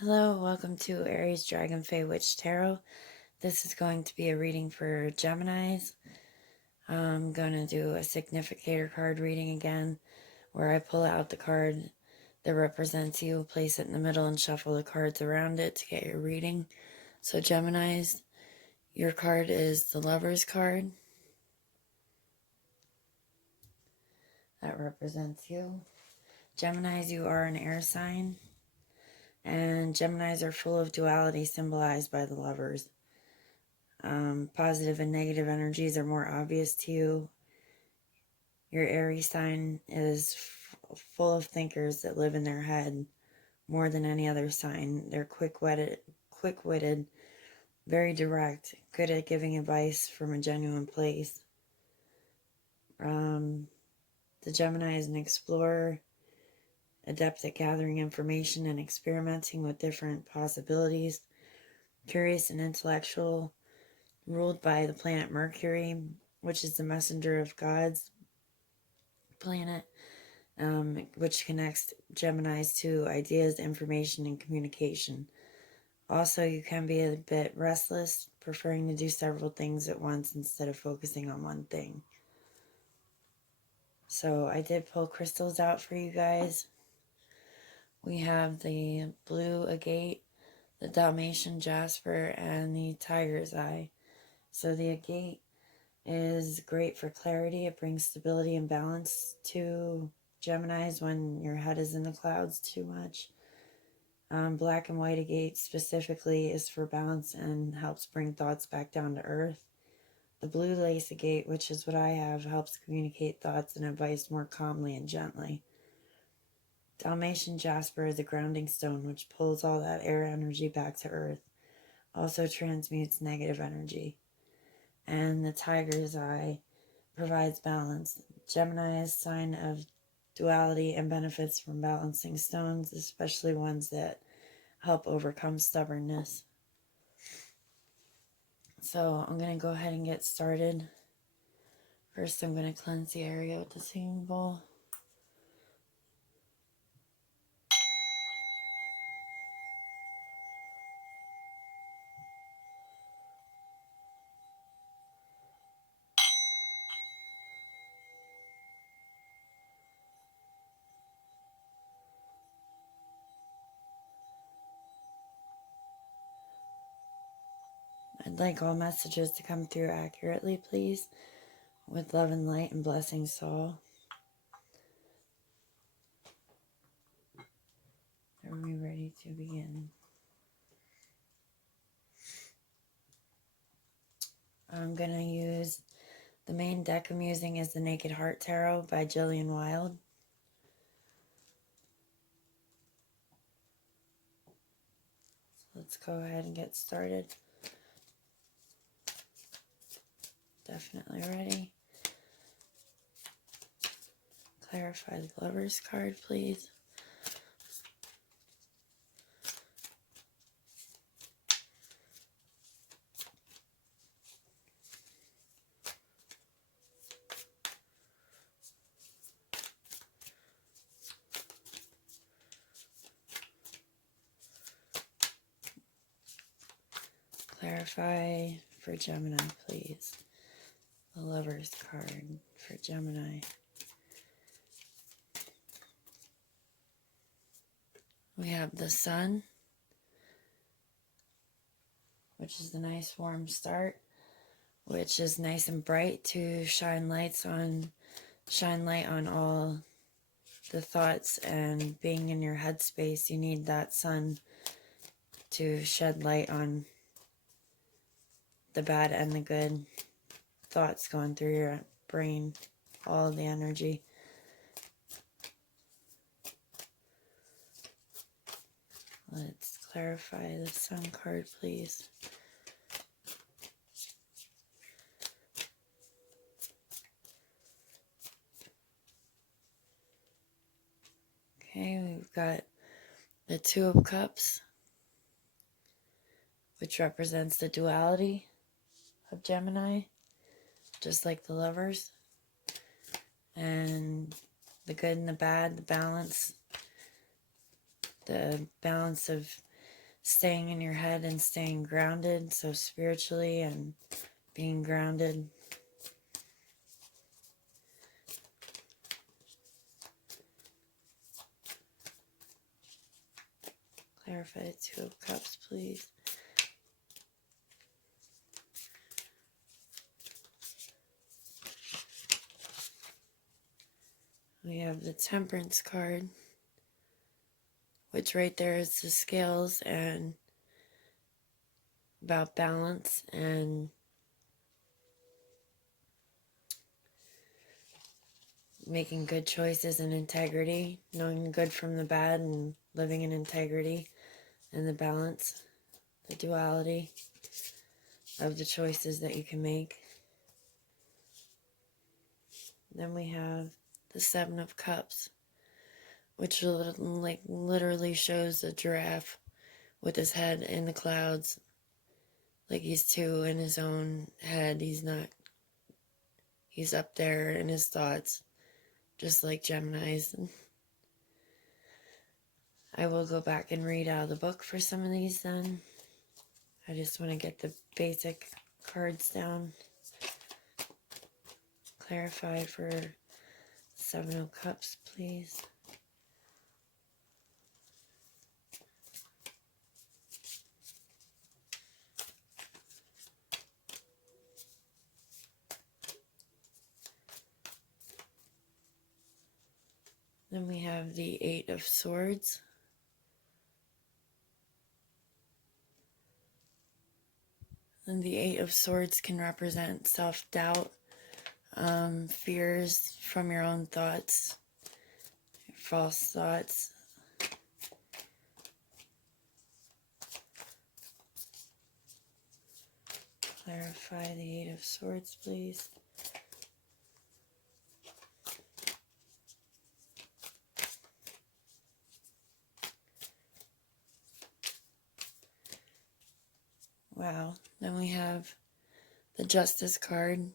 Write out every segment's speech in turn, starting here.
Hello, welcome to Aries Dragonfae Witch Tarot. This is going to be a reading for Geminis. I'm going to do a significator card reading again, where I pull out the card that represents you, place it in the middle, and shuffle the cards around it to get your reading. So Geminis, your card is the Lover's card. That represents you. Geminis, you are an air sign. And Geminis are full of duality, symbolized by the Lovers. Positive and negative energies are more obvious to you. Your Aries sign is full of thinkers that live in their head more than any other sign. They're quick-witted, very direct, good at giving advice from a genuine place. The Gemini is an explorer, adept at gathering information and experimenting with different possibilities, curious and intellectual, ruled by the planet Mercury, which is the messenger of God's planet, which connects Geminis to ideas, information, and communication. Also, you can be a bit restless, preferring to do several things at once instead of focusing on one thing. So I did pull crystals out for you guys. We have the blue agate, the Dalmatian jasper, and the tiger's eye. So the agate is great for clarity. It brings stability and balance to Geminis when your head is in the clouds too much. Black and white agate specifically is for balance and helps bring thoughts back down to earth. The blue lace agate, which is what I have, helps communicate thoughts and advice more calmly and gently. Dalmatian jasper is a grounding stone which pulls all that air energy back to earth. Also transmutes negative energy. And the tiger's eye provides balance. Gemini is a sign of duality and benefits from balancing stones, especially ones that help overcome stubbornness. So I'm going to go ahead and get started. First, I'm going to cleanse the area with the singing bowl. I'd like all messages to come through accurately, please. With love and light and blessings to all. Are we ready to begin? I'm going to use the main deck I'm using is the Naked Heart Tarot by Jillian Wilde. So let's go ahead and get started. Definitely ready. Clarify the Lover's card, please. Clarify for Gemini, please. The Lover's card for Gemini. We have the Sun, which is a nice warm start, which is nice and bright to shine light on all the thoughts and being in your headspace. You need that sun to shed light on the bad and the good thoughts going through your brain, all the energy. Let's clarify the Sun card, please. Okay, we've got the Two of Cups, which represents the duality of Gemini, just like the Lovers. And the good and the bad, the balance of staying in your head and staying grounded, so spiritually and being grounded. Clarify the Two of Cups, please. We have the Temperance card, which right there is the scales and about balance and making good choices and integrity, knowing the good from the bad and living in integrity and the balance, the duality of the choices that you can make. Then we have the Seven of Cups, which literally shows a giraffe with his head in the clouds, like he's too in his own head. He's up there in his thoughts, just like Gemini's. I will go back and read out of the book for some of these then. I just want to get the basic cards down. Clarify for Seven of Cups, please. Then we have the Eight of Swords. And the Eight of Swords can represent self-doubt, fears from your own thoughts, false thoughts. Clarify the Eight of Swords, please. Wow. Then we have the Justice card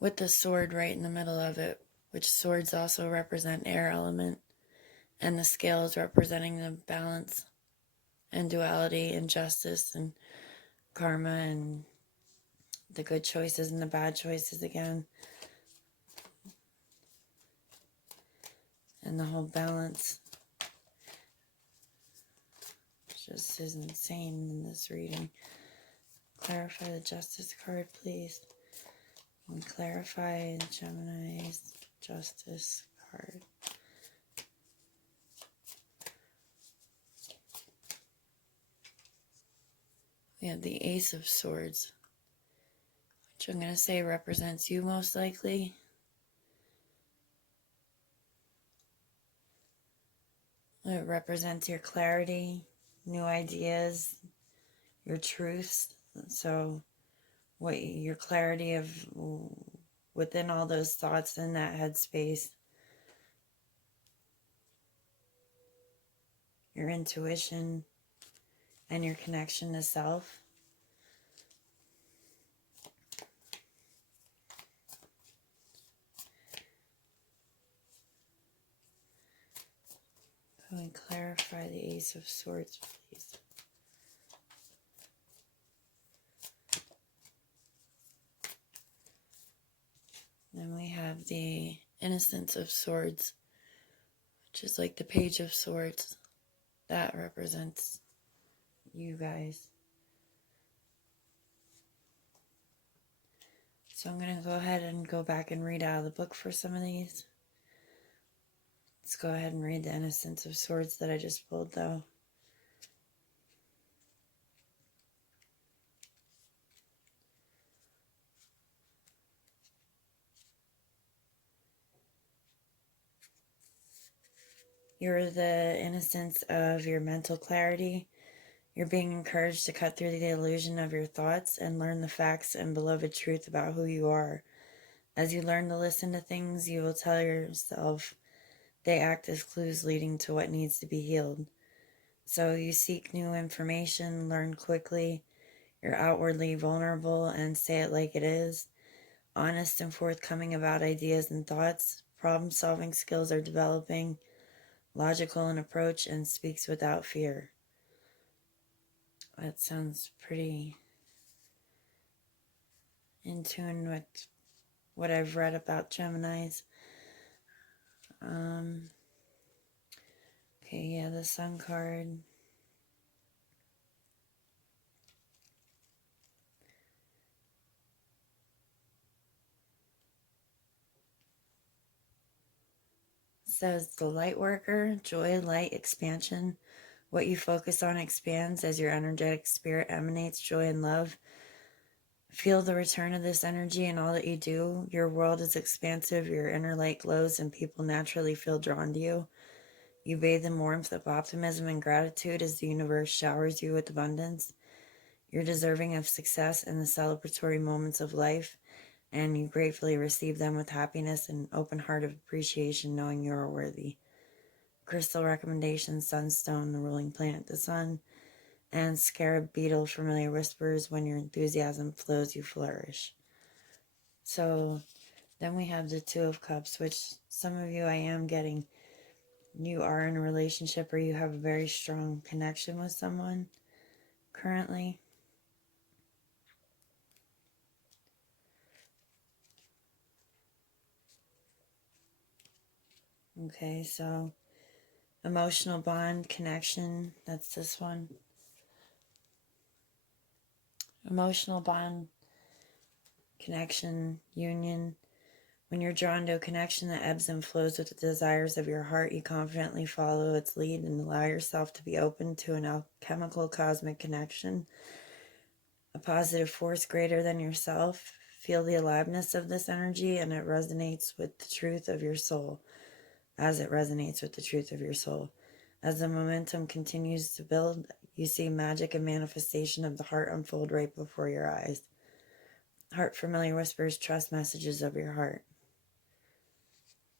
with the sword right in the middle of it, which swords also represent air element, and the scales representing the balance and duality and justice and karma and the good choices and the bad choices again. And the whole balance just is insane in this reading. Clarify the Justice card, please. And clarify Gemini's Justice card. We have the Ace of Swords, which I'm going to say represents you most likely. It represents your clarity, new ideas, your truths. So what your clarity of within all those thoughts in that headspace, your intuition and your connection to self. Can we clarify the Ace of Swords, please? Then we have the Innocence of Swords, which is like the Page of Swords. That represents you guys. So I'm going to go ahead and go back and read out of the book for some of these. Let's go ahead and read the Innocence of Swords that I just pulled, though. You're the innocence of your mental clarity. You're being encouraged to cut through the illusion of your thoughts and learn the facts and beloved truth about who you are. As you learn to listen to things, you will tell yourself they act as clues leading to what needs to be healed. So you seek new information, learn quickly, you're outwardly vulnerable and say it like it is, honest and forthcoming about ideas and thoughts, problem-solving skills are developing, logical in approach, and speaks without fear. That sounds pretty in tune with what I've read about Geminis. Okay, yeah, the Sun card. Says the light worker, joy, light, expansion. What you focus on expands as your energetic spirit emanates joy and love. Feel the return of this energy in all that you do. Your world is expansive, your inner light glows, and people naturally feel drawn to you. You bathe in warmth of optimism and gratitude as the universe showers you with abundance. You're deserving of success and the celebratory moments of life, and you gratefully receive them with happiness and open heart of appreciation, knowing you are worthy. Crystal recommendation: Sunstone, the ruling planet, the sun, and Scarab Beetle, familiar whispers. When your enthusiasm flows, you flourish. So then we have the Two of Cups, which some of you I am getting. You are in a relationship or you have a very strong connection with someone currently. Okay, so emotional bond, connection, that's this one. Emotional bond, connection, union. When you're drawn to a connection that ebbs and flows with the desires of your heart, you confidently follow its lead and allow yourself to be open to an alchemical cosmic connection, a positive force greater than yourself. Feel the aliveness of this energy, and it resonates with the truth of your soul. As it resonates with the truth of your soul. As the momentum continues to build, you see magic and manifestation of the heart unfold right before your eyes. Heart familiar whispers, trust messages of your heart.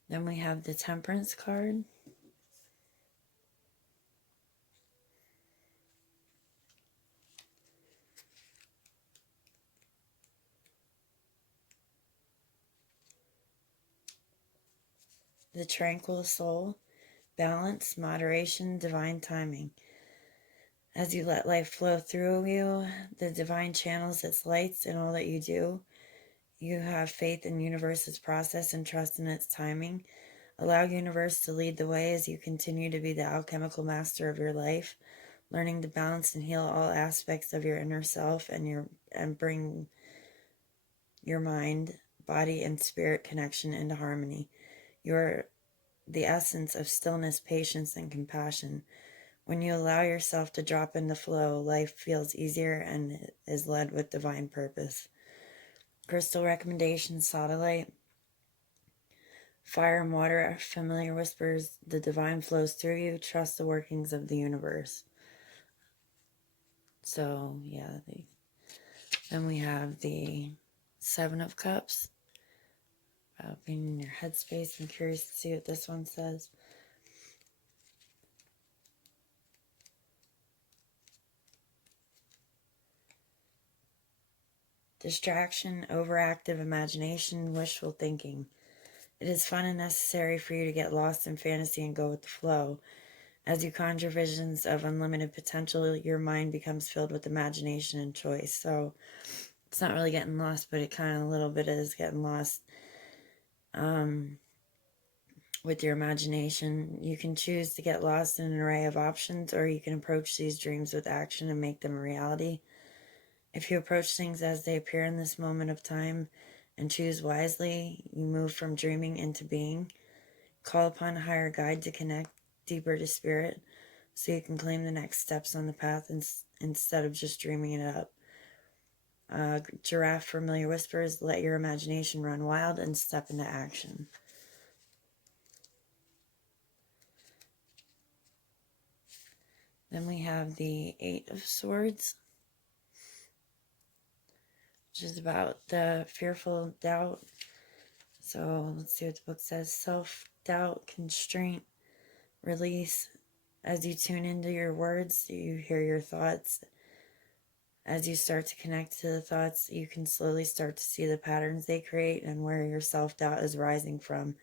Then we have the Temperance card. The Tranquil Soul, balance, moderation, divine timing. As you let life flow through you, the divine channels its lights in all that you do. You have faith in universe's process and trust in its timing. Allow universe to lead the way as you continue to be the alchemical master of your life, learning to balance and heal all aspects of your inner self and bring your mind, body, and spirit connection into harmony. You're the essence of stillness, patience, and compassion. When you allow yourself to drop into flow, life feels easier and is led with divine purpose. Crystal recommendation: Sodalite. Fire and water, familiar whispers, the divine flows through you. Trust the workings of the universe. So, yeah. Then we have the Seven of Cups. About being in your headspace. I'm curious to see what this one says. Distraction, overactive imagination, wishful thinking. It is fun and necessary for you to get lost in fantasy and go with the flow. As you conjure visions of unlimited potential, your mind becomes filled with imagination and choice. So it's not really getting lost, but it kind of a little bit is getting lost with your imagination. You can choose to get lost in an array of options, or you can approach these dreams with action and make them a reality. If you approach things as they appear in this moment of time and choose wisely, you move from dreaming into being. Call upon a higher guide to connect deeper to spirit so you can claim the next steps on the path instead of just dreaming it up. Giraffe familiar whispers, let your imagination run wild and step into action. Then we have the Eight of Swords, which is about the fearful doubt. So let's see what the book says. Self-doubt, constraint, release. As you tune into your words, you hear your thoughts. As you start to connect to the thoughts, you can slowly start to see the patterns they create and where your self-doubt is rising from.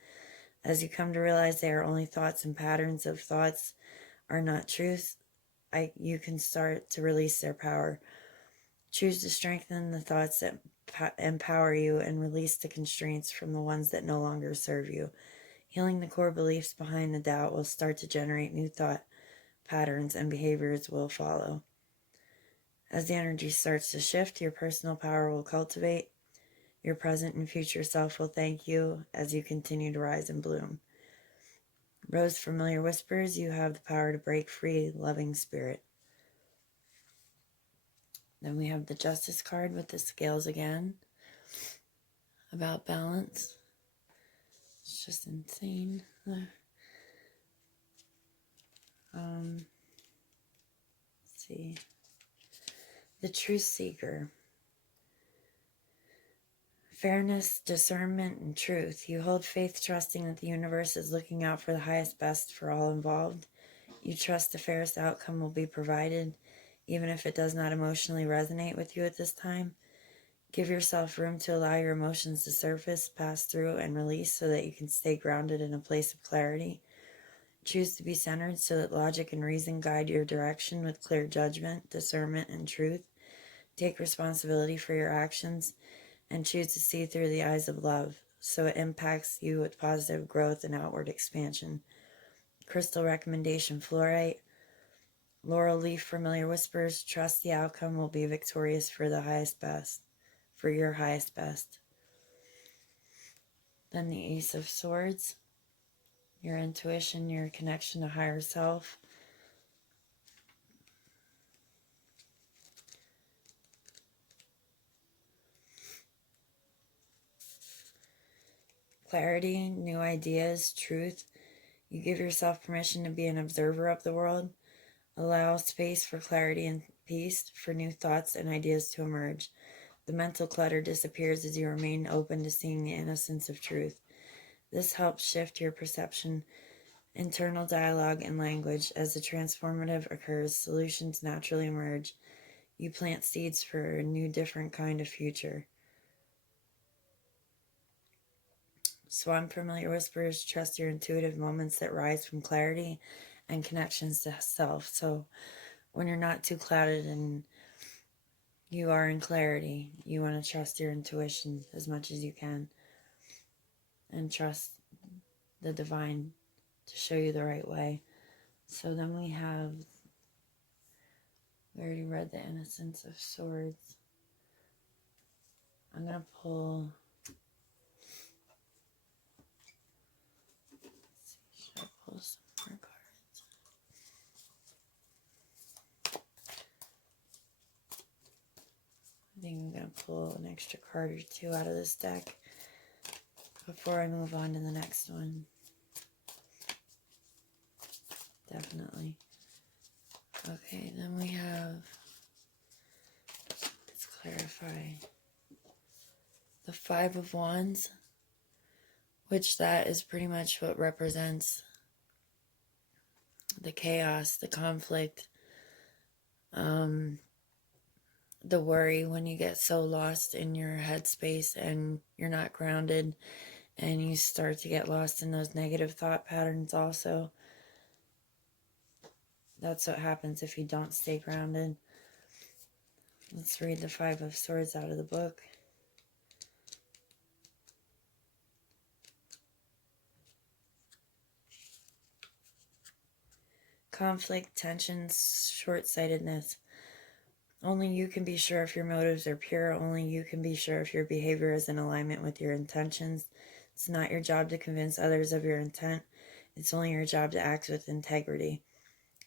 As you come to realize they are only thoughts and patterns of thoughts are not truth, you can start to release their power. Choose to strengthen the thoughts that empower you and release the constraints from the ones that no longer serve you. Healing the core beliefs behind the doubt will start to generate new thought patterns and behaviors will follow. As the energy starts to shift, your personal power will cultivate. Your present and future self will thank you as you continue to rise and bloom. Rose Familiar Whispers, you have the power to break free, loving spirit. Then we have the Justice card with the scales again, about balance. It's just insane. Let's see. The Truth Seeker. Fairness, discernment, and truth. You hold faith, trusting that the universe is looking out for the highest best for all involved. You trust the fairest outcome will be provided, even if it does not emotionally resonate with you at this time. Give yourself room to allow your emotions to surface, pass through, and release so that you can stay grounded in a place of clarity. Choose to be centered so that logic and reason guide your direction with clear judgment, discernment, and truth. Take responsibility for your actions and choose to see through the eyes of love so it impacts you with positive growth and outward expansion. Crystal recommendation: fluorite. Laurel leaf familiar whispers. Trust the outcome will be victorious for the highest best, for your highest best. Then the Ace of Swords. Your intuition, your connection to higher self. Clarity, new ideas, truth. You give yourself permission to be an observer of the world. Allow space for clarity and peace, for new thoughts and ideas to emerge. The mental clutter disappears as you remain open to seeing the innocence of truth. This helps shift your perception, internal dialogue, and language. As the transformative occurs, solutions naturally emerge. You plant seeds for a new, different kind of future. Swan Familiar Whispers. Trust your intuitive moments that rise from clarity and connections to self. So when you're not too clouded and you are in clarity, you want to trust your intuition as much as you can and trust the divine to show you the right way. So then we already read the Innocence of Swords. I'm going to pull, should I pull some more cards? I think I'm going to pull an extra card or two out of this deck before I move on to the next one. Definitely. Okay, then we have, let's clarify, the Five of Wands, which that is pretty much what represents the chaos, the conflict, the worry when you get so lost in your headspace and you're not grounded and you start to get lost in those negative thought patterns also. That's what happens if you don't stay grounded. Let's read the Five of Swords out of the book. Conflict, tension, short-sightedness. Only you can be sure if your motives are pure. Only you can be sure if your behavior is in alignment with your intentions. It's not your job to convince others of your intent. It's only your job to act with integrity.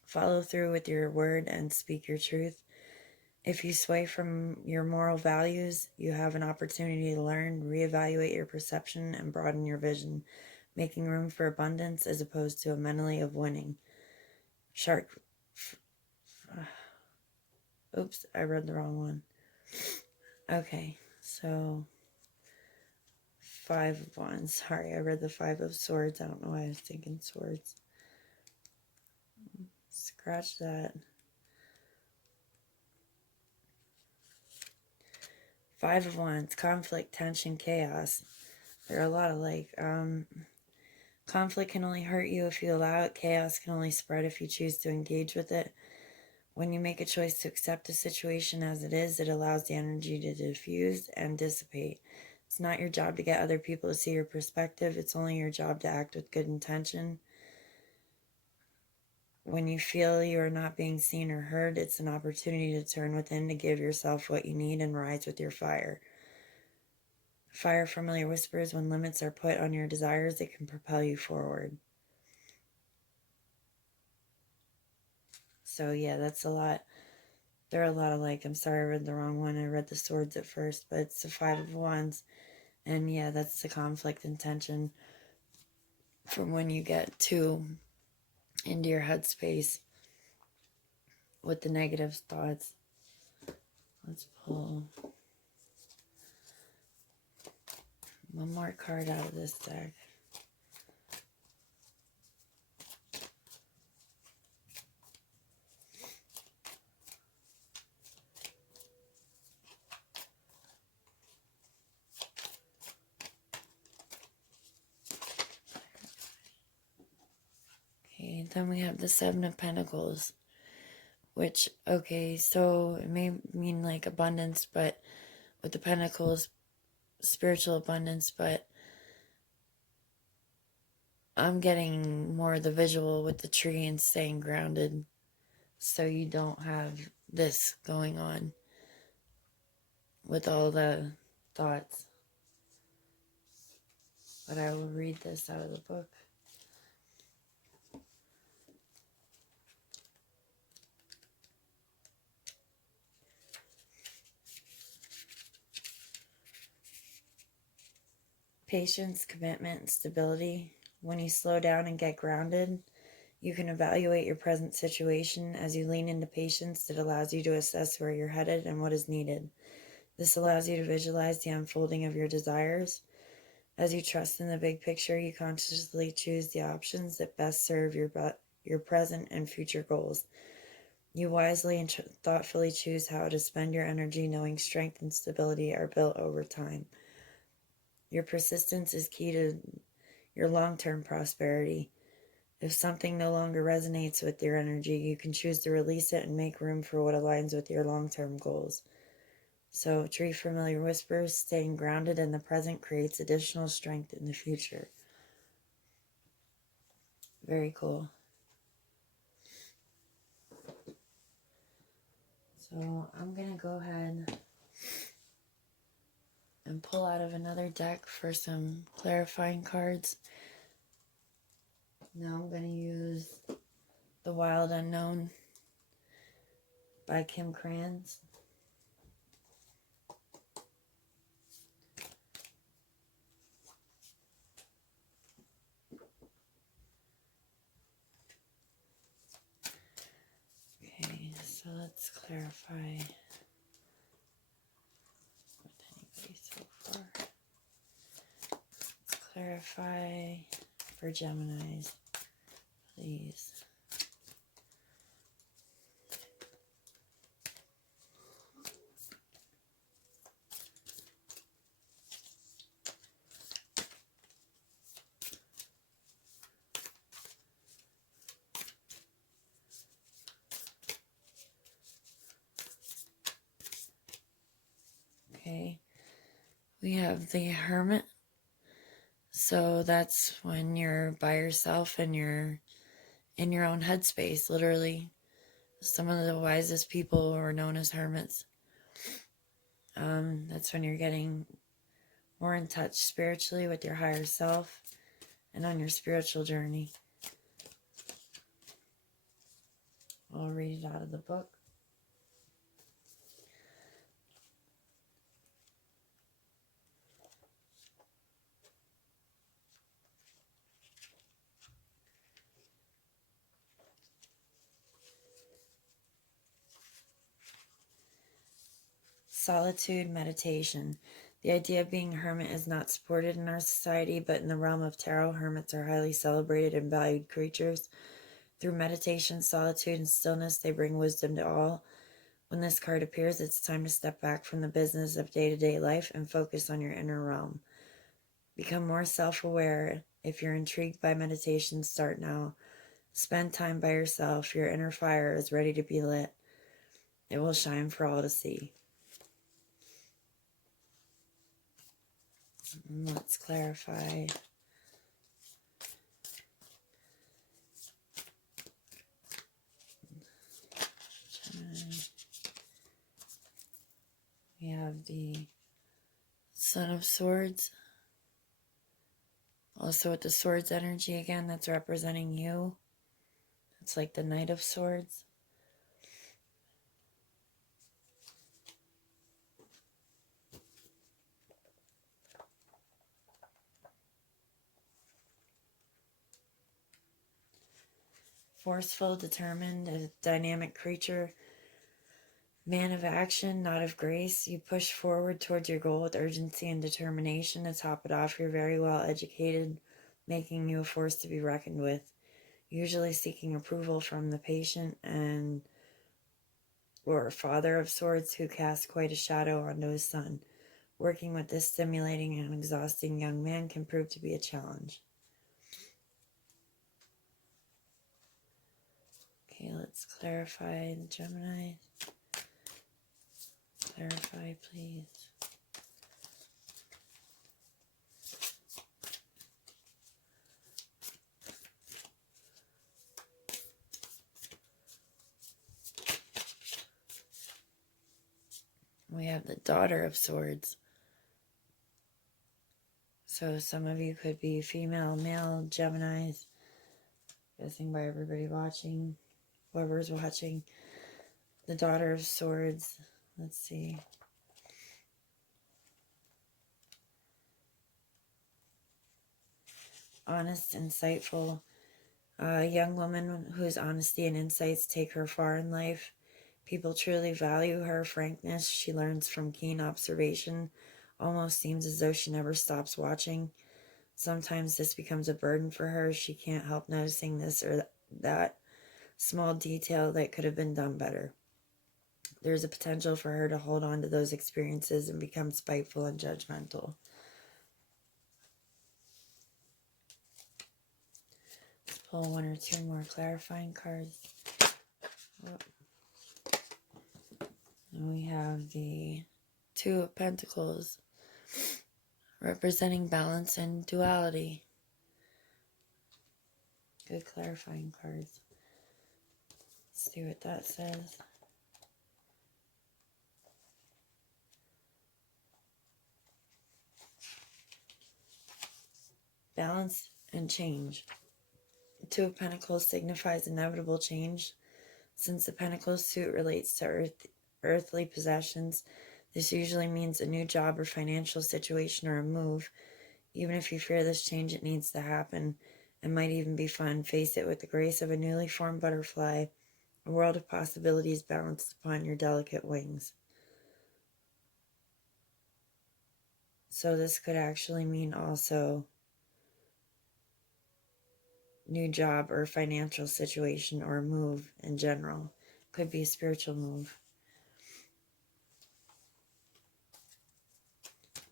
Follow through with your word and speak your truth. If you sway from your moral values, you have an opportunity to learn, reevaluate your perception, and broaden your vision, making room for abundance as opposed to a mentality of winning. Oops, I read the wrong one. Okay, so Five of Wands. Sorry, I read the Five of Swords. I don't know why I was thinking swords. Scratch that. Five of Wands. Conflict, tension, chaos. There are a lot of conflict can only hurt you if you allow it. Chaos can only spread if you choose to engage with it. When you make a choice to accept a situation as it is, it allows the energy to diffuse and dissipate. It's not your job to get other people to see your perspective. It's only your job to act with good intention. When you feel you are not being seen or heard, it's an opportunity to turn within to give yourself what you need and rise with your fire. Fire familiar whispers when limits are put on your desires, it can propel you forward. So yeah, that's a lot. There are a lot of I'm sorry I read the wrong one. I read the swords at first, but it's the Five of Wands. And yeah, that's the conflict and tension from when you get too into your headspace with the negative thoughts. Let's pull one more card out of this deck. Okay, then we have the Seven of Pentacles, which, okay, so it may mean abundance, but with the Pentacles, spiritual abundance, but I'm getting more of the visual with the tree and staying grounded, so you don't have this going on with all the thoughts. But I will read this out of the book. Patience, commitment, and stability. When you slow down and get grounded, you can evaluate your present situation. As you lean into patience, it allows you to assess where you're headed and what is needed. This allows you to visualize the unfolding of your desires. As you trust in the big picture, you consciously choose the options that best serve your present and future goals. You wisely and thoughtfully choose how to spend your energy, knowing strength and stability are built over time. Your persistence is key to your long-term prosperity. If something no longer resonates with your energy, you can choose to release it and make room for what aligns with your long-term goals. So, tree familiar whispers, staying grounded in the present creates additional strength in the future. Very cool. So, I'm going to go ahead and pull out of another deck for some clarifying cards. Now I'm going to use The Wild Unknown by Kim Krans. Okay, so let's clarify with anybody so far. Let's clarify for Geminis, please. Okay, we have the Hermit. So that's when you're by yourself and you're in your own headspace, literally. Some of the wisest people are known as hermits. That's when you're getting more in touch spiritually with your higher self and on your spiritual journey. I'll read it out of the book. Solitude meditation. The idea of being a hermit is not supported in our society, but in the realm of tarot, hermits are highly celebrated and valued creatures. Through meditation, solitude, and stillness, they bring wisdom to all. When this card appears, it's time to step back from the business of day-to-day life and focus on your inner realm. Become more self-aware. If you're intrigued by meditation, start now. Spend time by yourself. Your inner fire is ready to be lit. It will shine for all to see. And let's clarify. We have the Son of Swords. Also with the Swords energy again, that's representing you. It's like the Knight of Swords. Forceful, determined, a dynamic creature. Man of action, not of grace. You push forward towards your goal with urgency and determination. To top it off, you're very well educated, making you a force to be reckoned with. Usually seeking approval from the patient and or Father of Swords, who casts quite a shadow onto his son. Working with this stimulating and exhausting young man can prove to be a challenge. Okay, let's clarify the Gemini. Clarify, please. We have the Daughter of Swords. So some of you could be female, male, Geminis. Guessing by everybody watching, whoever's watching. The Daughter of Swords. Let's see. Honest, insightful. A young woman whose honesty and insights take her far in life. People truly value her frankness. She learns from keen observation. Almost seems as though she never stops watching. Sometimes this becomes a burden for her. She can't help noticing this or that small detail that could have been done better. There's a potential for her to hold on to those experiences and become spiteful and judgmental. Let's pull one or two more clarifying cards. And we have the Two of Pentacles, representing balance and duality. Good clarifying cards. Let's see what that says. Balance and change. The Two of Pentacles signifies inevitable change. Since the Pentacles suit relates to earthly possessions, this usually means a new job or financial situation or a move. Even if you fear this change, it needs to happen. It might even be fun. Face it with the grace of a newly formed butterfly. A world of possibilities balanced upon your delicate wings. So this could actually mean also new job or financial situation or move in general. Could be a spiritual move.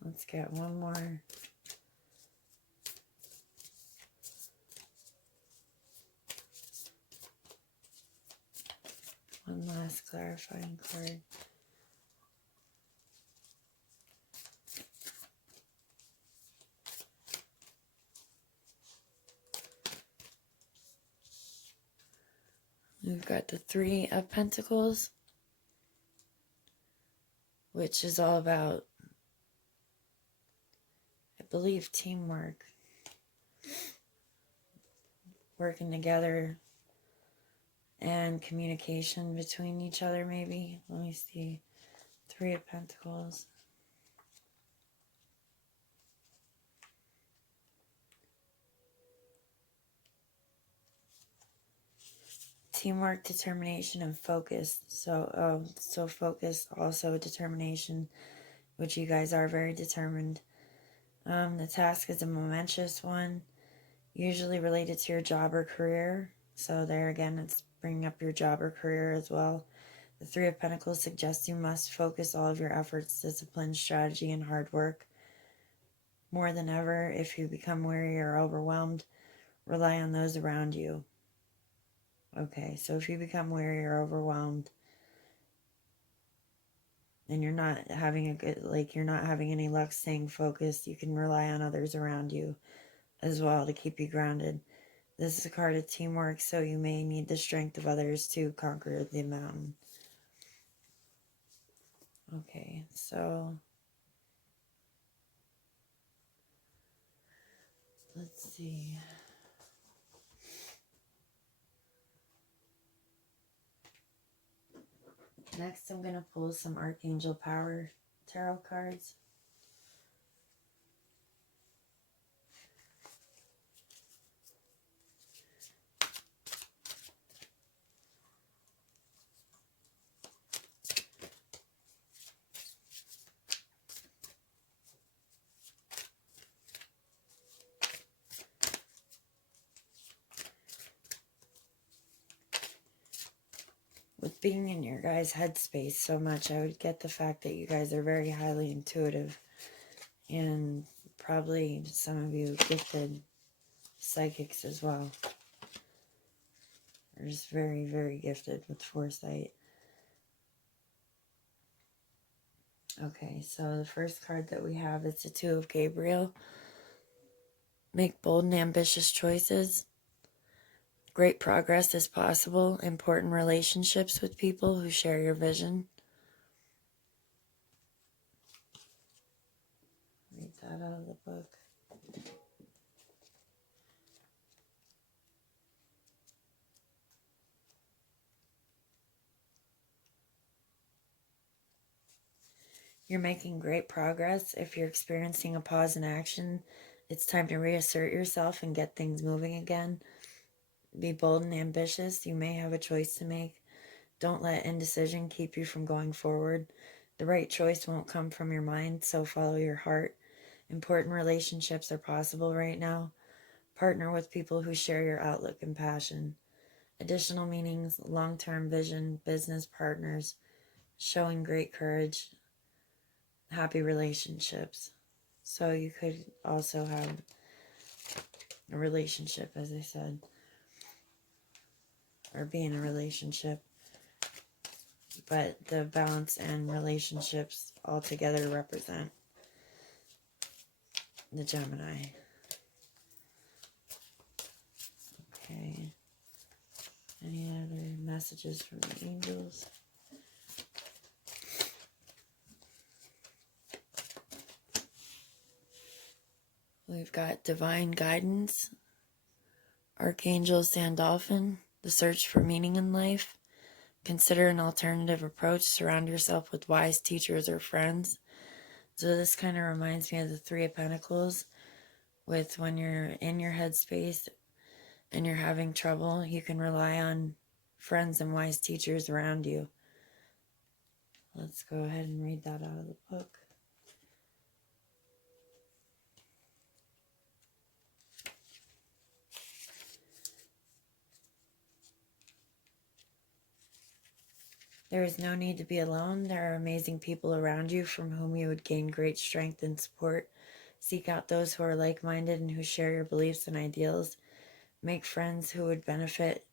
Let's get one more. One last clarifying card. We've got the Three of Pentacles, which is all about, I believe, teamwork. Working together and communication between each other, maybe. Let me see. Three of Pentacles. Teamwork, determination, and focus. So focus, also determination, which you guys are very determined. The task is a momentous one, usually related to your job or career. So there again, it's bringing up your job or career as well. The Three of Pentacles suggests you must focus all of your efforts, discipline, strategy, and hard work. More than ever, if you become weary or overwhelmed, rely on those around you. Okay, so if you become weary or overwhelmed, and you're not having a good, like, you're not having any luck staying focused, you can rely on others around you as well to keep you grounded. This is a card of teamwork, so you may need the strength of others to conquer the mountain. Okay, so let's see. Next, I'm going to pull some Archangel Power tarot cards. With being in your guys' headspace so much, I would get the fact that you guys are very highly intuitive and probably some of you gifted psychics as well. You're just very, very gifted with foresight. Okay, so the first card that we have is the Two of Gabriel. Make bold and ambitious choices. Great progress is possible. Important relationships with people who share your vision. Read that out of the book. You're making great progress. If you're experiencing a pause in action, it's time to reassert yourself and get things moving again. Be bold and ambitious. You may have a choice to make. Don't let indecision keep you from going forward. The right choice won't come from your mind, so follow your heart. Important relationships are possible right now. Partner with people who share your outlook and passion. Additional meanings, long-term vision, business partners, showing great courage, happy relationships. So you could also have a relationship, as I said, or be in a relationship. But the balance and relationships all together represent the Gemini. Okay. Any other messages from the angels? We've got divine guidance, Archangel Sandalphon, the search for meaning in life. Consider an alternative approach. Surround yourself with wise teachers or friends. So this kind of reminds me of the Three of Pentacles, with when you're in your headspace and you're having trouble, you can rely on friends and wise teachers around you. Let's go ahead and read that out of the book. There is no need to be alone. There are amazing people around you from whom you would gain great strength and support. Seek out those who are like-minded and who share your beliefs and ideals. Make friends who would benefit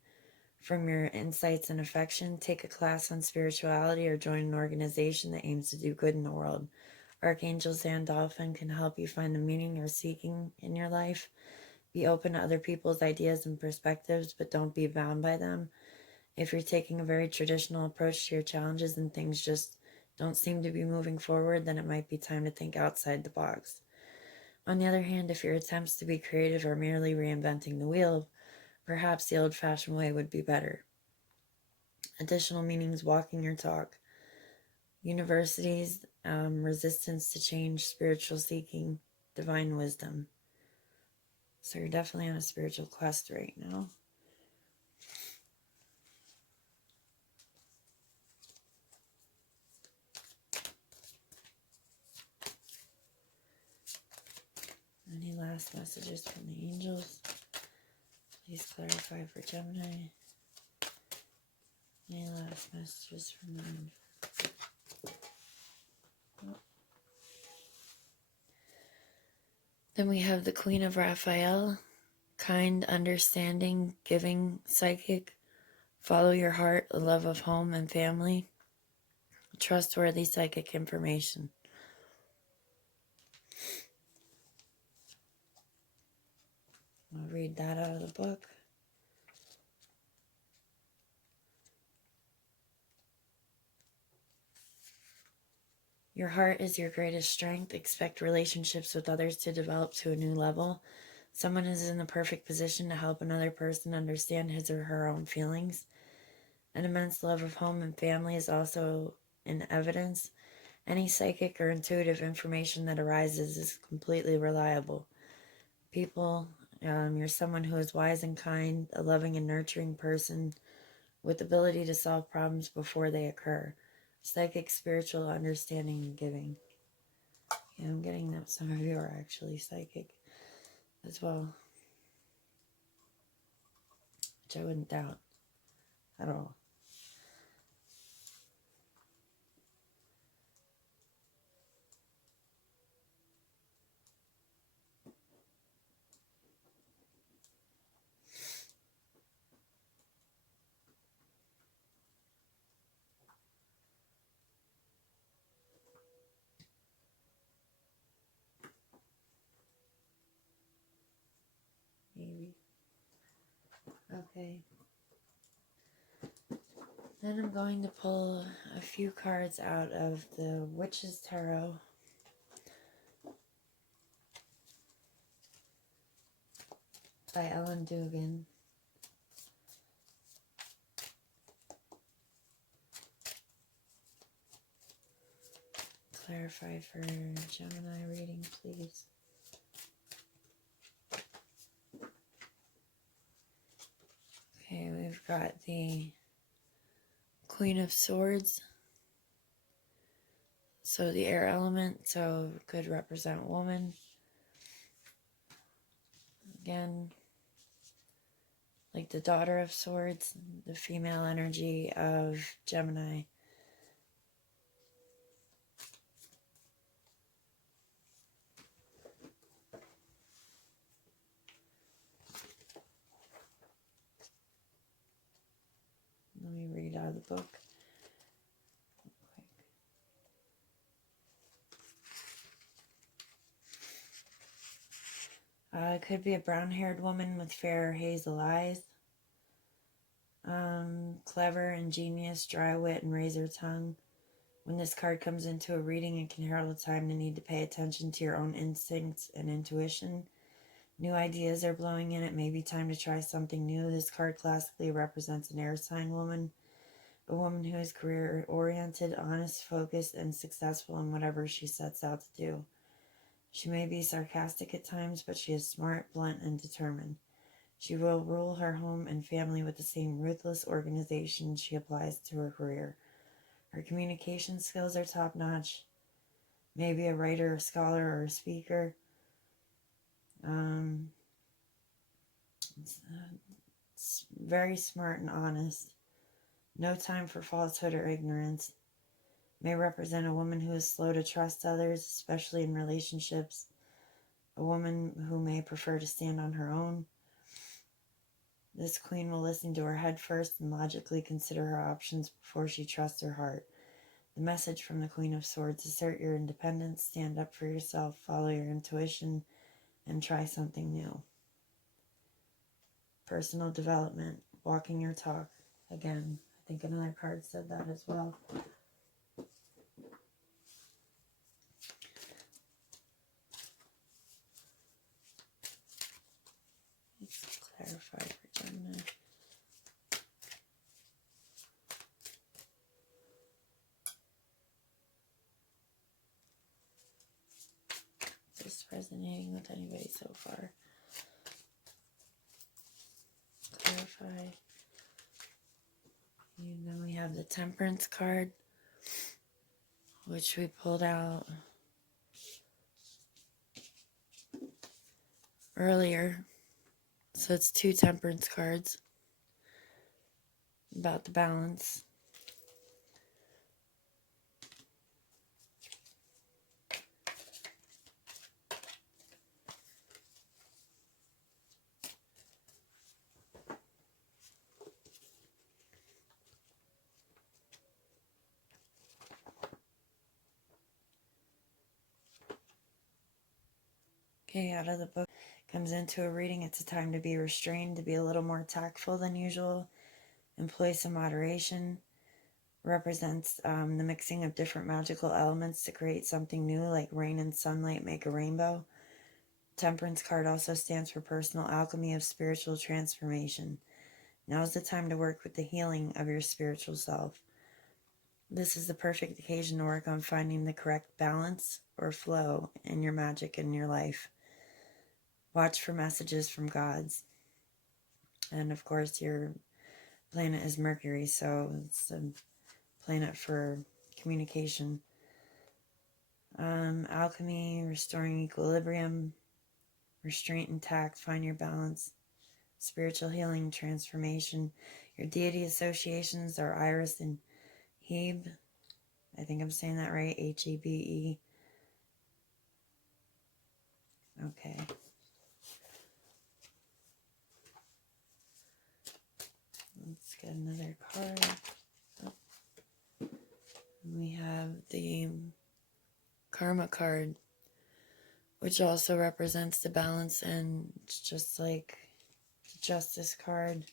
from your insights and affection. Take a class on spirituality or join an organization that aims to do good in the world. Archangel Sandalphon can help you find the meaning you're seeking in your life. Be open to other people's ideas and perspectives, but don't be bound by them. If you're taking a very traditional approach to your challenges and things just don't seem to be moving forward, then it might be time to think outside the box. On the other hand, if your attempts to be creative are merely reinventing the wheel, perhaps the old-fashioned way would be better. Additional meanings, walking your talk. Universities, resistance to change, spiritual seeking, divine wisdom. So you're definitely on a spiritual quest right now. Any last messages from the angels? Please clarify for Gemini. Any last messages from the angels? Oh. Then we have the Queen of Raphael, kind, understanding, giving, psychic. Follow your heart, a love of home and family. trustworthy psychic information. I'll read that out of the book. Your heart is your greatest strength. Expect relationships with others to develop to a new level. Someone is in the perfect position to help another person understand his or her own feelings. An immense love of home and family is also in evidence. Any psychic or intuitive information that arises is completely reliable. People, you're someone who is wise and kind, a loving and nurturing person with ability to solve problems before they occur. Psychic, spiritual understanding and giving. Yeah, I'm getting that some of you are actually psychic as well, which I wouldn't doubt at all. Maybe. Okay. Then I'm going to pull a few cards out of the Witch's Tarot. By Ellen Dugan. Clarify for Gemini reading, please. Okay, we've got the Queen of Swords. So the air element, so could represent woman. Again, like the Daughter of Swords, the female energy of Gemini. Let me read out of the book. It could be a brown-haired woman with fair hazel eyes. Clever, ingenious, dry wit, and razor tongue. When this card comes into a reading, it can herald a time to need to pay attention to your own instincts and intuition. New ideas are blowing in. It may be time to try something new. This card classically represents an air sign woman. A woman who is career-oriented, honest, focused, and successful in whatever she sets out to do. She may be sarcastic at times, but she is smart, blunt, and determined. She will rule her home and family with the same ruthless organization she applies to her career. Her communication skills are top-notch. Maybe a writer, a scholar, or a speaker. It's very smart and honest. No time for falsehood or ignorance. May represent a woman who is slow to trust others, especially in relationships. A woman who may prefer to stand on her own. This queen will listen to her head first and logically consider her options before she trusts her heart. The message from the Queen of Swords: assert your independence, stand up for yourself, follow your intuition, and try something new. Personal development, walking your talk. Again, I think another card said that as well. Let's clarify for Gemini. Just resonating with anybody so far. Clarify. And then we have the Temperance card, which we pulled out earlier. So it's 2 Temperance cards about the balance. Okay, out of the book comes into a reading. It's a time to be restrained, to be a little more tactful than usual, employ some moderation. Represents the mixing of different magical elements to create something new, like rain and sunlight make a rainbow. Temperance card also stands for personal alchemy of spiritual transformation. Now is the time to work with the healing of your spiritual self. This is the perfect occasion to work on finding the correct balance or flow in your magic in your life. Watch for messages from gods. And of course, your planet is Mercury, so it's a planet for communication. Alchemy, restoring equilibrium, restraint and tact, find your balance. Spiritual healing, transformation. Your deity associations are Iris and Hebe. I think I'm saying that right. Hebe. Okay. Let's get another card. Oh. We have the Karma card, which also represents the balance, and it's just like the Justice card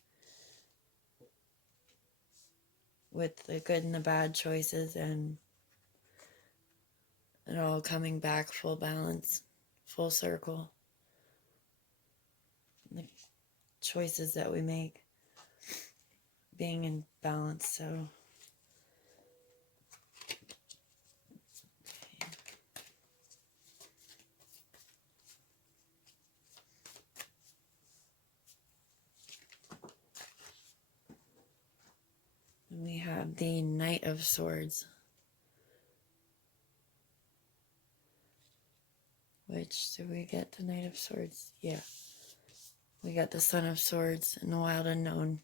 with the good and the bad choices, and it all coming back full balance, full circle. The choices that we make being in balance. So we have the Knight of Swords, which, did we get the Knight of Swords? Yeah. We got the Son of Swords in the Wild Unknown.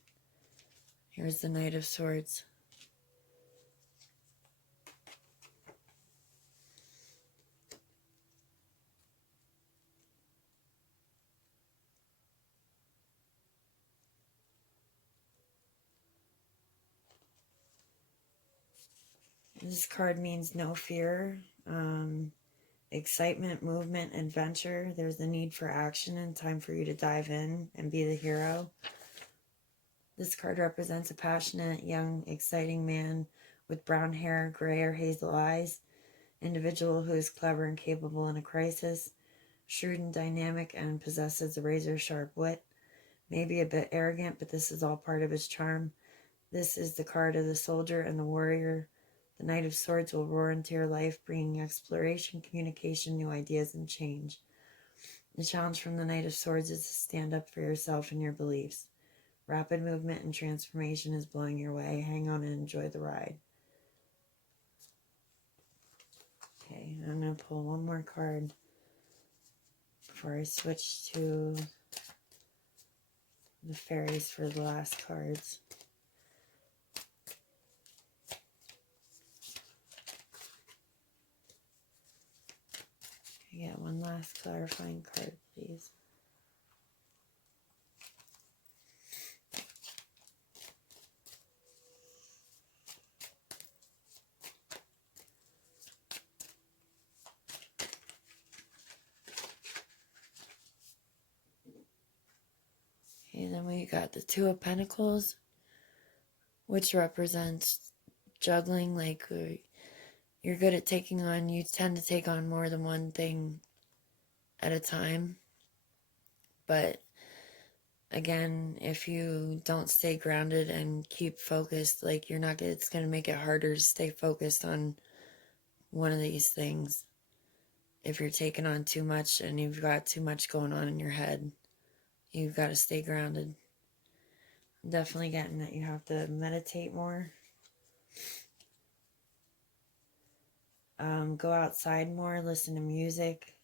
Here's the Knight of Swords. This card means no fear, excitement, movement, adventure. There's the need for action and time for you to dive in and be the hero. This card represents a passionate, young, exciting man with brown hair, gray or hazel eyes, individual who is clever and capable in a crisis, shrewd and dynamic, and possesses a razor-sharp wit. Maybe a bit arrogant, but this is all part of his charm. This is the card of the soldier and the warrior. The Knight of Swords will roar into your life, bringing exploration, communication, new ideas, and change. The challenge from the Knight of Swords is to stand up for yourself and your beliefs. Rapid movement and transformation is blowing your way. Hang on and enjoy the ride. Okay, I'm going to pull one more card before I switch to the fairies for the last cards. Can I get one last clarifying card, please? Okay, then we got the Two of Pentacles, which represents juggling. Like, you're good at taking on, you tend to take on more than one thing at a time. But again, if you don't stay grounded and keep focused, like, you're not, it's going to make it harder to stay focused on one of these things. If you're taking on too much and you've got too much going on in your head, you've got to stay grounded. I'm definitely getting that you have to meditate more. Go outside more, listen to music.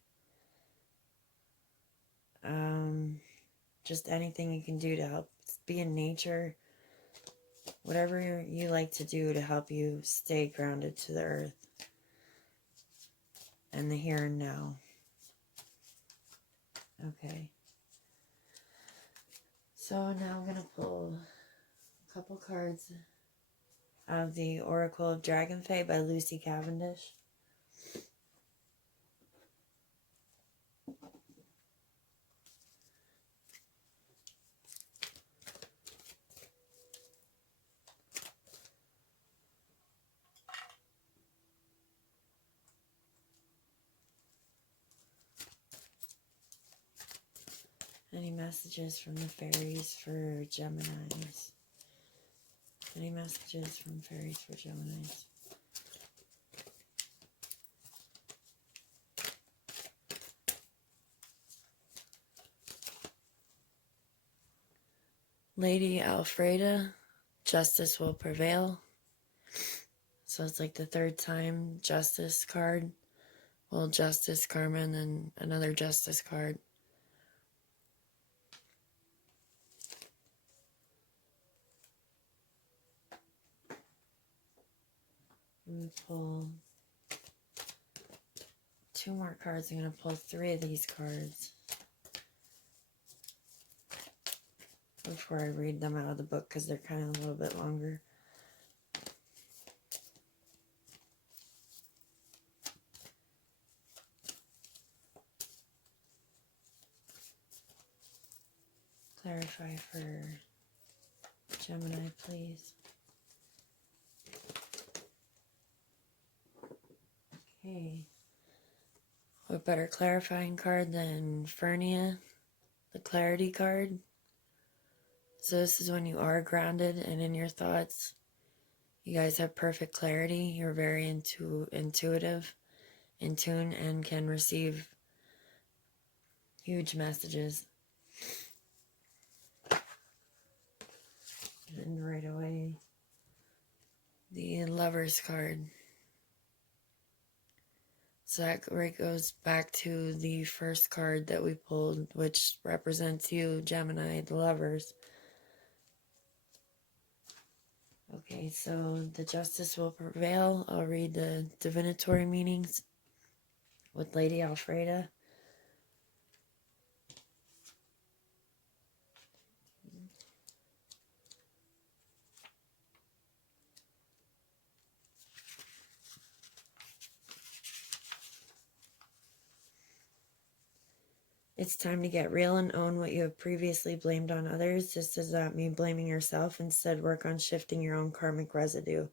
Just anything you can do to help be in nature. Whatever you like to do to help you stay grounded to the earth and the here and now. Okay. So now I'm going to pull a couple cards out of the Oracle of Dragonfae by Lucy Cavendish. Any messages from the fairies for Geminis? Any messages from fairies for Geminis? Lady Alfreda, justice will prevail. So it's like the third time justice card. Well, justice, karma, and then another justice card. I'm going to pull 2 more cards. I'm going to pull 3 of these cards before I read them out of the book because they're kind of a little bit longer. Clarify for Gemini, please. Okay. What better clarifying card than Fernia, the clarity card? So this is when you are grounded and in your thoughts. You guys have perfect clarity. You're very intuitive, in tune, and can receive huge messages. And right away, the Lover's card. So that right goes back to the first card that we pulled, which represents you, Gemini, the Lovers. Okay, so the justice will prevail. I'll read the divinatory meanings with Lady Alfreda. It's time to get real and own what you have previously blamed on others. This does not mean blaming yourself. Instead, work on shifting your own karmic residue.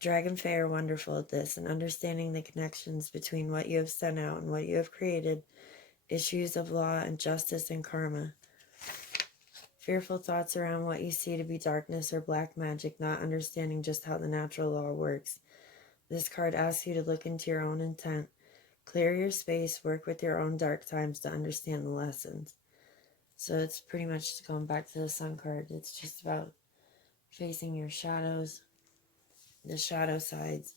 Dragonfae are wonderful at this, and understanding the connections between what you have sent out and what you have created, issues of law and justice and karma. Fearful thoughts around what you see to be darkness or black magic, not understanding just how the natural law works. This card asks you to look into your own intent. Clear your space, work with your own dark times to understand the lessons. So it's pretty much going back to the Sun card. It's just about facing your shadows, the shadow sides,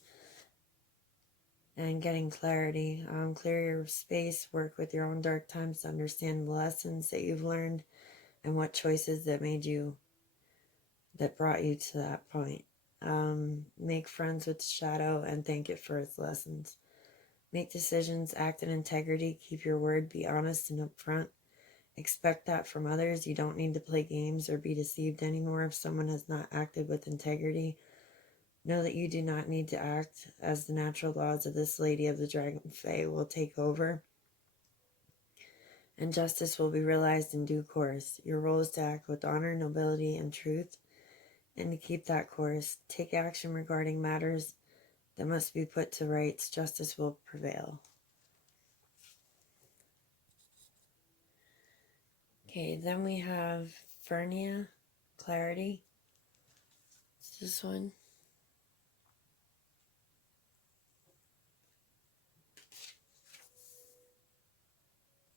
and getting clarity. Clear your space, work with your own dark times to understand the lessons that you've learned and what choices that brought you to that point. Make friends with the shadow and thank it for its lessons. Make decisions, act in integrity, keep your word, be honest and upfront. Expect that from others. You don't need to play games or be deceived anymore if someone has not acted with integrity. Know that you do not need to act, as the natural laws of this Lady of the Dragonfae will take over, and justice will be realized in due course. Your role is to act with honor, nobility, and truth, and to keep that course. Take action regarding matters that must be put to rights. Justice will prevail. Okay, then we have Fernia, clarity. It's this one.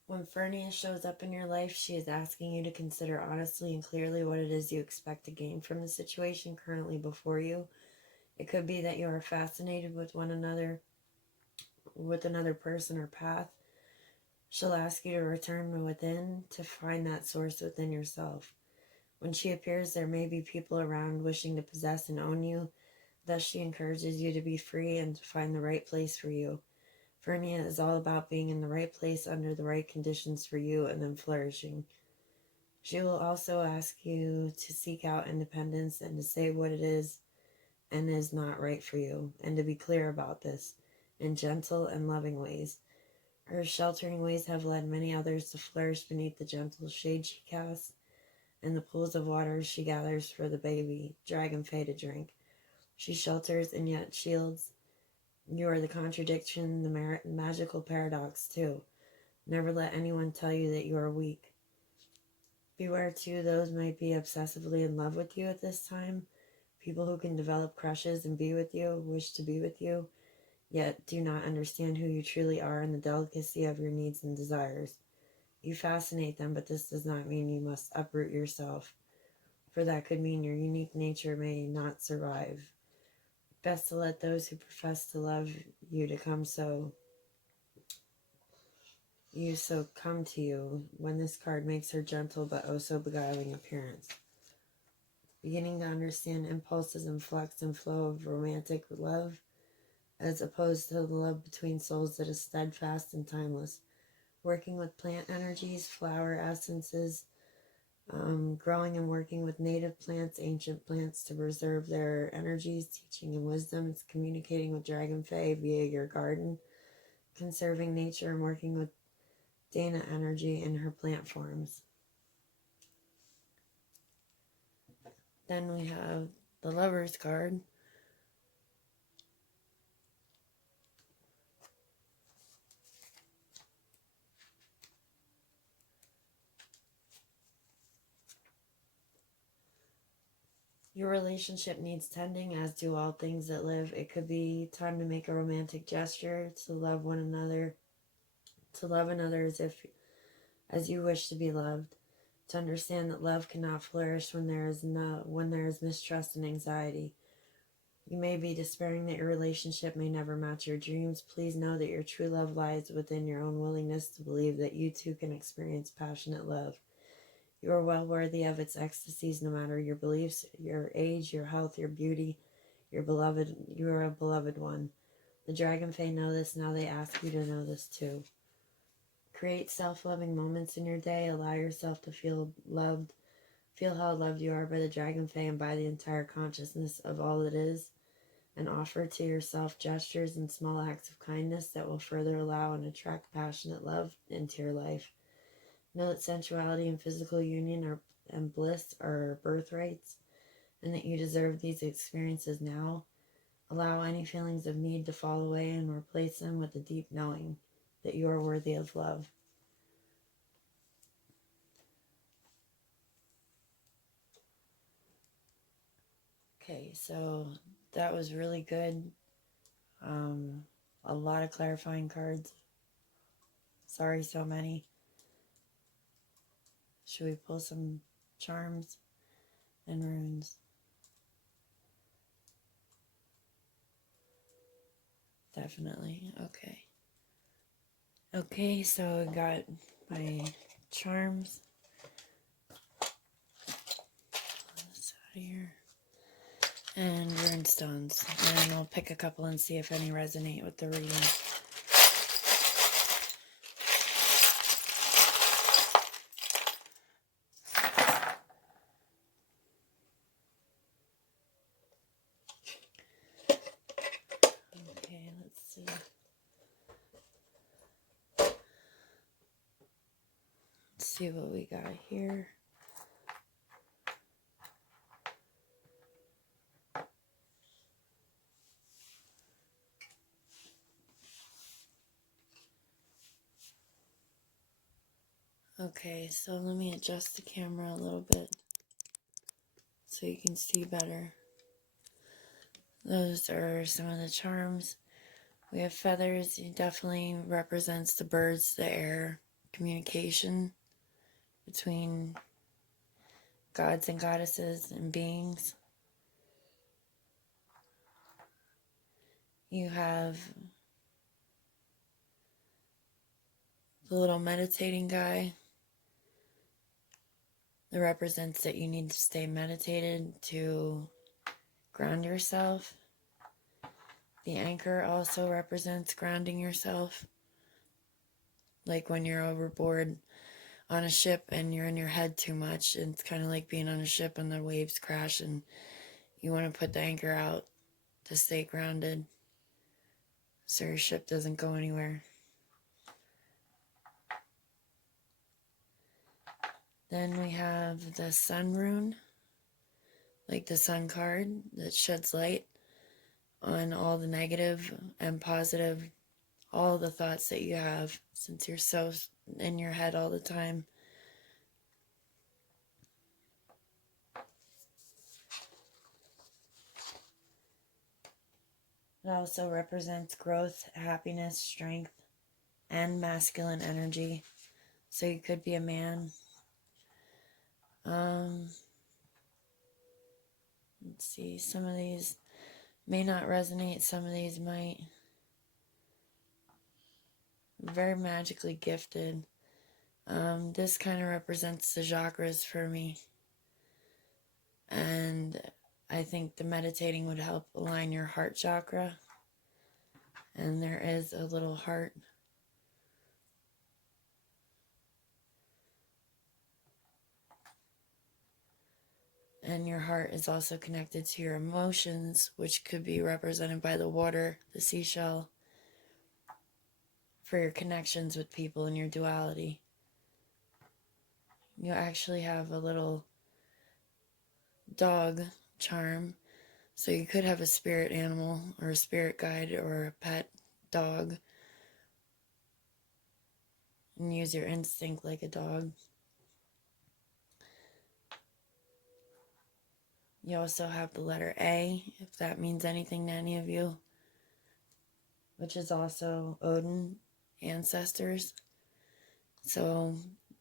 When Fernia shows up in your life, she is asking you to consider honestly and clearly what it is you expect to gain from the situation currently before you. It could be that you are fascinated with another person or path. She'll ask you to return within to find that source within yourself. When she appears, there may be people around wishing to possess and own you. Thus, she encourages you to be free and to find the right place for you. Fernia is all about being in the right place under the right conditions for you and then flourishing. She will also ask you to seek out independence and to say what it is and is not right for you, and to be clear about this in gentle and loving ways. Her sheltering ways have led many others to flourish beneath the gentle shade she casts and the pools of water she gathers for the baby Dragonfae to drink. She shelters and yet shields. You are the contradiction, the magical paradox, too. Never let anyone tell you that you are weak. Beware too, those might be obsessively in love with you at this time. People who can develop crushes and be with you, wish to be with you, yet do not understand who you truly are and the delicacy of your needs and desires. You fascinate them, but this does not mean you must uproot yourself, for that could mean your unique nature may not survive. Best to let those who profess to love you to come come to you when this card makes her gentle but oh so beguiling appearance. Beginning to understand impulses and flux and flow of romantic love as opposed to the love between souls that is steadfast and timeless. Working with plant energies, flower essences, growing and working with native plants, ancient plants to preserve their energies, teaching and wisdom. It's communicating with Dragonfae via your garden, conserving nature and working with Dana energy in her plant forms. Then we have the Lover's card. Your relationship needs tending, as do all things that live. It could be time to make a romantic gesture, to love one another, to love another as you wish to be loved, to understand that love cannot flourish when there is mistrust and anxiety. You may be despairing that your relationship may never match your dreams. Please know that your true love lies within your own willingness to believe that you too can experience passionate love. You are well worthy of its ecstasies, no matter your beliefs, your age, your health, your beauty. You are a beloved one. The Dragonfae know this, now they ask you to know this too. Create self-loving moments in your day. Allow yourself to feel loved. Feel how loved you are by the Dragonfae and by the entire consciousness of all it is. And offer to yourself gestures and small acts of kindness that will further allow and attract passionate love into your life. Know that sensuality and physical union and bliss are birthrights, and that you deserve these experiences now. Allow any feelings of need to fall away and replace them with a deep knowing that you are worthy of love. Okay, so that was really good. A lot of clarifying cards. Sorry, so many. Should we pull some charms and runes? Definitely. Okay. Okay, so I got my charms. Pull this out of here. And rune stones. And I'll pick a couple and see if any resonate with the reading. Okay, let's see. Let's see what we got here. Okay, so let me adjust the camera a little bit so you can see better. Those are some of the charms. We have feathers. It definitely represents the birds, the air, communication between gods and goddesses and beings. You have the little meditating guy that represents that you need to stay meditated to ground yourself. The anchor also represents grounding yourself. Like when you're overboard on a ship and you're in your head too much, it's kind of like being on a ship and the waves crash and you want to put the anchor out to stay grounded so your ship doesn't go anywhere. Then we have the sun rune, like the sun card that sheds light on all the negative and positive, all the thoughts that you have, since you're so in your head all the time. It also represents growth, happiness, strength, and masculine energy. So you could be a man. Let's see, some of these may not resonate, some of these might. Very magically gifted. This kind of represents the chakras for me. And I think the meditating would help align your heart chakra. And there is a little heart. And your heart is also connected to your emotions, which could be represented by the water, the seashell, for your connections with people and your duality. You actually have a little dog charm. So you could have a spirit animal or a spirit guide or a pet dog and use your instinct like a dog. You also have the letter A, if that means anything to any of you, which is also Odin ancestors. So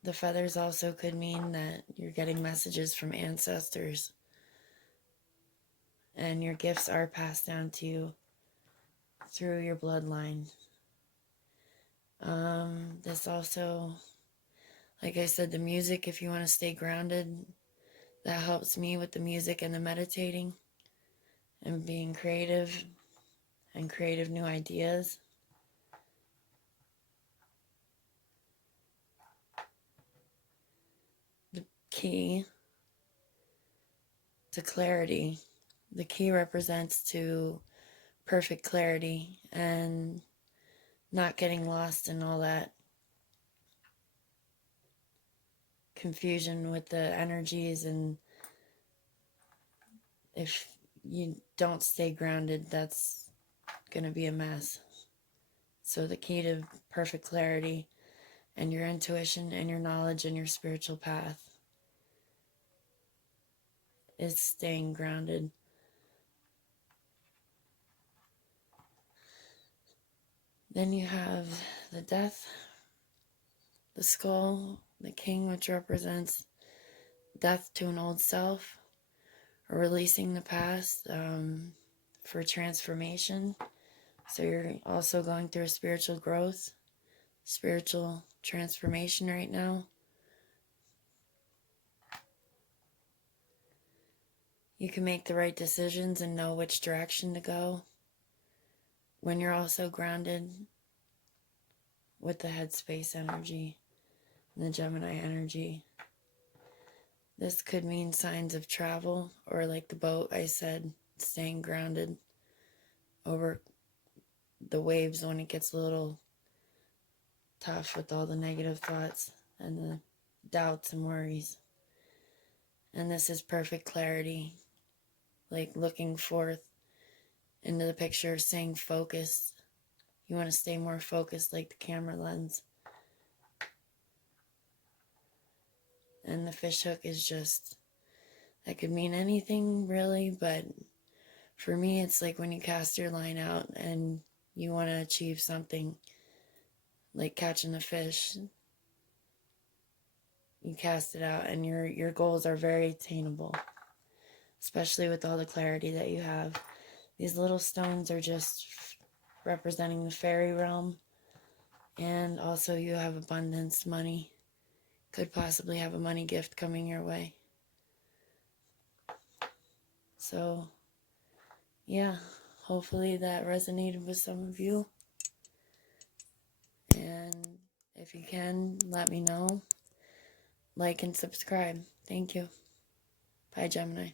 the feathers also could mean that you're getting messages from ancestors and your gifts are passed down to you through your bloodline. This also, like I said, the music, if you want to stay grounded, that helps me with the music and the meditating and being creative and creative new ideas. The key to clarity. The key represents to perfect clarity and not getting lost in all that confusion with the energies, and if you don't stay grounded, that's gonna be a mess. So the key to perfect clarity and your intuition and your knowledge and your spiritual path is staying grounded. Then you have the death, the skull, the king, which represents death to an old self, or releasing the past for transformation. So you're also going through a spiritual growth, spiritual transformation right now. You can make the right decisions and know which direction to go when you're also grounded with the headspace energy and the Gemini energy. This could mean signs of travel, or like the boat I said, staying grounded over the waves when it gets a little tough with all the negative thoughts and the doubts and worries. And this is perfect clarity, like looking forth into the picture, staying focused. You want to stay more focused like the camera lens. And the fish hook is just, that could mean anything really, but for me it's like when you cast your line out and you want to achieve something, like catching a fish. You cast it out and your goals are very attainable, especially with all the clarity that you have. These little stones are just representing the fairy realm, and also you have abundance, money. Could possibly have a money gift coming your way. So yeah, hopefully that resonated with some of you, and if you can, let me know. Like and subscribe. Thank you. Bye, Gemini.